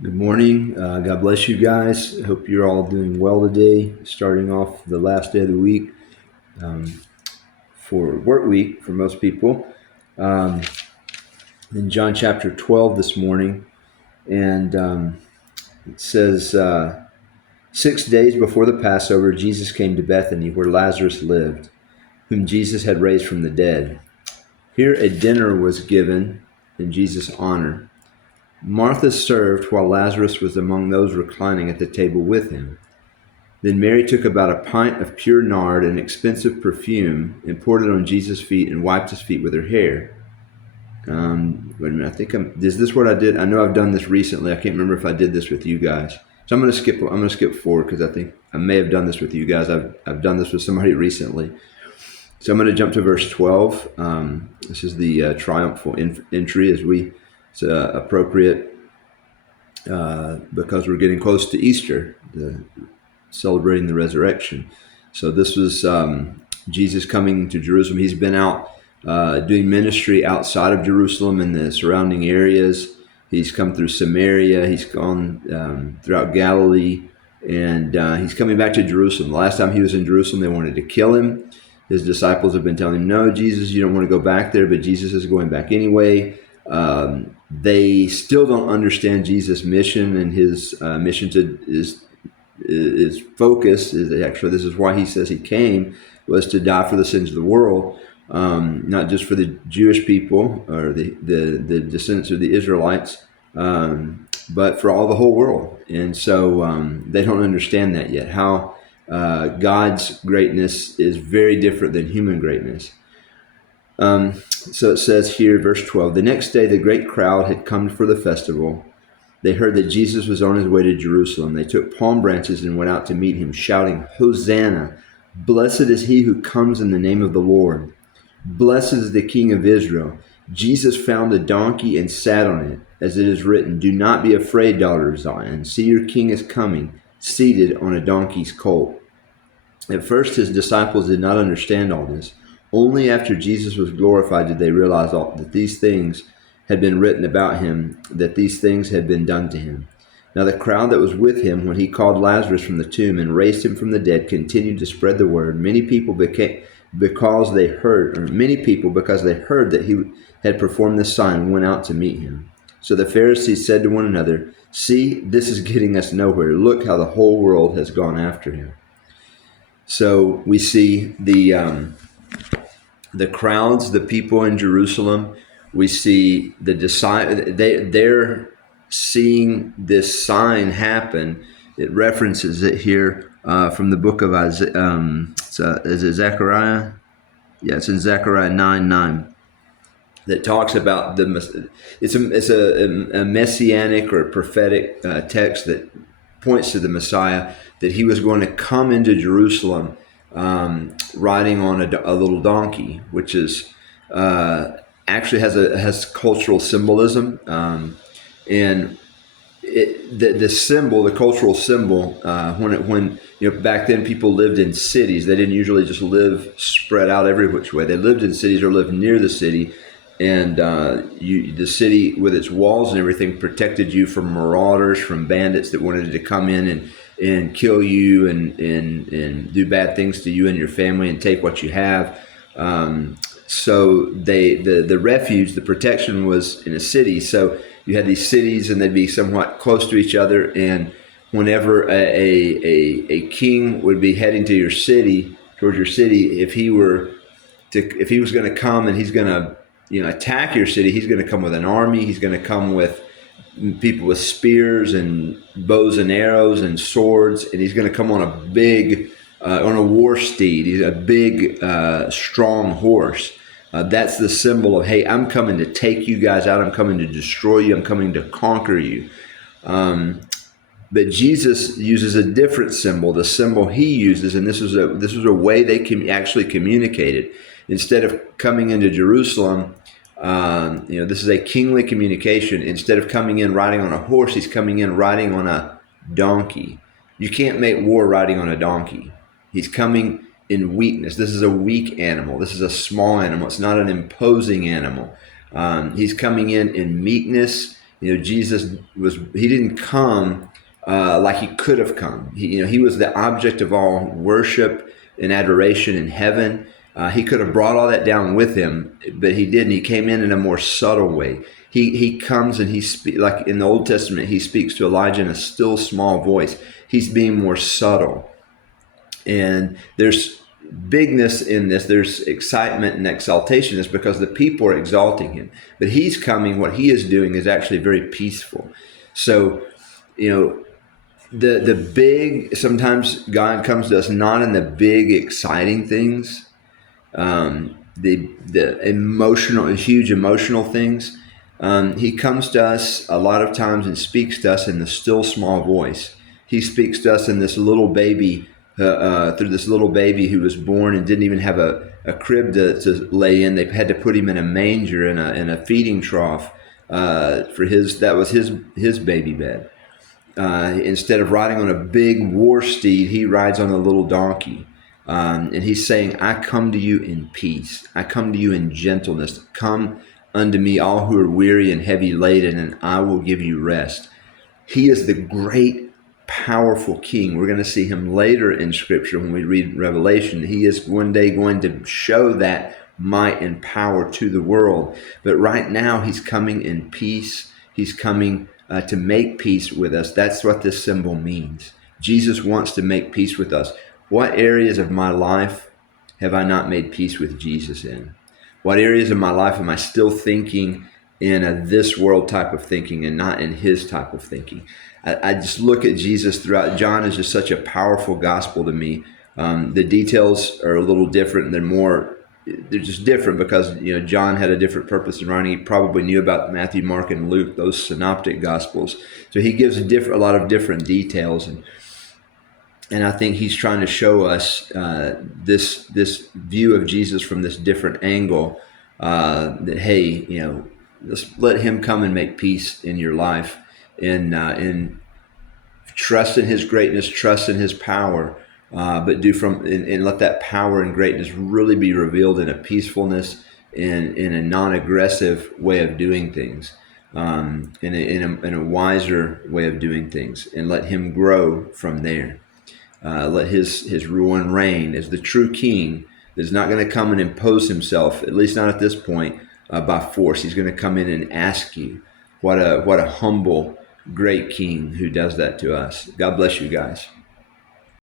Good morning. God bless you guys. Hope you're all doing well today. Starting off the last day of the week for work week for most people. Um, in John chapter 12 this morning, and it says, 6 days before the Passover, Jesus came to Bethany where Lazarus lived, whom Jesus had raised from the dead. Here a dinner was given in Jesus' honor. Martha served while Lazarus was among those reclining at the table with him. Then Mary took about a pint of pure nard, an expensive perfume, and poured it on Jesus' feet and wiped his feet with her hair. Wait a minute. Is this what I did? I know I've done this recently. I can't remember if I did this with you guys. So I'm going to skip. I'm going to skip forward because I think I may have done this with you guys. I've done this with somebody recently. So I'm going to jump to verse 12. This is the triumphal entry as we. It's appropriate because we're getting close to Easter, celebrating the resurrection. So this was Jesus coming to Jerusalem. He's been out doing ministry outside of Jerusalem in the surrounding areas. He's come through Samaria. He's gone throughout Galilee, and he's coming back to Jerusalem. The last time he was in Jerusalem, they wanted to kill him. His disciples have been telling him, "No, Jesus, you don't want to go back there," but Jesus is going back anyway. They still don't understand Jesus' mission, and his mission is focus is actually, this is why he says he came, was to die for the sins of the world, not just for the Jewish people or the descendants of the Israelites, but for all the whole world. And so they don't understand that yet, how God's greatness is very different than human greatness. So it says here, verse 12, the next day the great crowd had come for the festival. They heard that Jesus was on his way to Jerusalem. They took palm branches and went out to meet him, shouting, "Hosanna! Blessed is he who comes in the name of the Lord. Blessed is the King of Israel." Jesus found a donkey and sat on it, as it is written, "Do not be afraid, daughter of Zion. See, your king is coming, seated on a donkey's colt." At first his disciples did not understand all this. Only after Jesus was glorified did they realize that these things had been written about him, that these things had been done to him. Now the crowd that was with him when he called Lazarus from the tomb and raised him from the dead continued to spread the word. Many people because they heard that he had performed this sign, went out to meet him. So the Pharisees said to one another, "See, this is getting us nowhere. Look how the whole world has gone after him." So we see the crowds, the people in Jerusalem. We see the disciples. They're seeing this sign happen. It references it here from the book of Isaiah. Is it Zechariah? Yeah, it's in Zechariah 9:9. That talks about it's a messianic or a prophetic text that points to the Messiah, that he was going to come into Jerusalem riding on a little donkey, which is actually has cultural symbolism, and the symbol, the cultural symbol, when back then people lived in cities, they didn't usually just live spread out every which way. They lived in cities or lived near the city, and the city with its walls and everything protected you from marauders, from bandits that wanted to come in and kill you and do bad things to you and your family and take what you have. So the refuge, the protection was in a city. So you had these cities, and they'd be somewhat close to each other. And whenever a king would be heading to your city, towards your city, if he was going to come and he's going to attack your city, he's going to come with an army. He's going to come with people with spears and bows and arrows and swords, and he's going to come on a war steed. He's a big, strong horse. That's the symbol of, hey, I'm coming to take you guys out. I'm coming to destroy you. I'm coming to conquer you. But Jesus uses a different symbol. The symbol he uses, and this was a way they actually communicated. Instead of coming into Jerusalem, this is a kingly communication. Instead of coming in riding on a horse, he's coming in riding on a donkey. You can't make war riding on a donkey. He's coming in weakness. This is a weak animal. This is a small animal. It's not an imposing animal. He's coming in meekness, Jesus he didn't come like he could have come. He was the object of all worship and adoration in heaven. He could have brought all that down with him, but he didn't. He came in a more subtle way. He comes and like in the Old Testament, he speaks to Elijah in a still small voice. He's being more subtle. And there's bigness in this. There's excitement and exaltation. It's because the people are exalting him. But he's coming, what he is doing is actually very peaceful. So, the big, sometimes God comes to us not in the big exciting things, the emotional, huge emotional things. He comes to us a lot of times and speaks to us in the still small voice. He speaks to us in this little baby, through this little baby who was born and didn't even have a crib to lay in. They had to put him in a manger, in a feeding trough, that was his baby bed. Instead of riding on a big war steed, he rides on a little donkey. And he's saying, I come to you in peace. I come to you in gentleness. Come unto me, all who are weary and heavy laden, and I will give you rest. He is the great, powerful king. We're going to see him later in Scripture when we read Revelation. He is one day going to show that might and power to the world. But right now, he's coming in peace. He's coming to make peace with us. That's what this symbol means. Jesus wants to make peace with us. What areas of my life have I not made peace with Jesus in? What areas of my life am I still thinking in a this world type of thinking and not in his type of thinking? I just look at Jesus throughout. John is just such a powerful gospel to me. The details are a little different. They're just different because John had a different purpose in writing. He probably knew about Matthew, Mark, and Luke, those synoptic gospels. So he gives a lot of different details, and I think he's trying to show us this view of Jesus from this different angle. That hey, let's let him come and make peace in your life, in trust in his greatness, trust in his power. But and let that power and greatness really be revealed in a peacefulness, in a non-aggressive way of doing things, in a wiser way of doing things, and let him grow from there. Let his rule and reign as the true king is not going to come and impose himself, at least not at this point, by force. He's going to come in and ask you. What a humble, great king who does that to us. God bless you guys.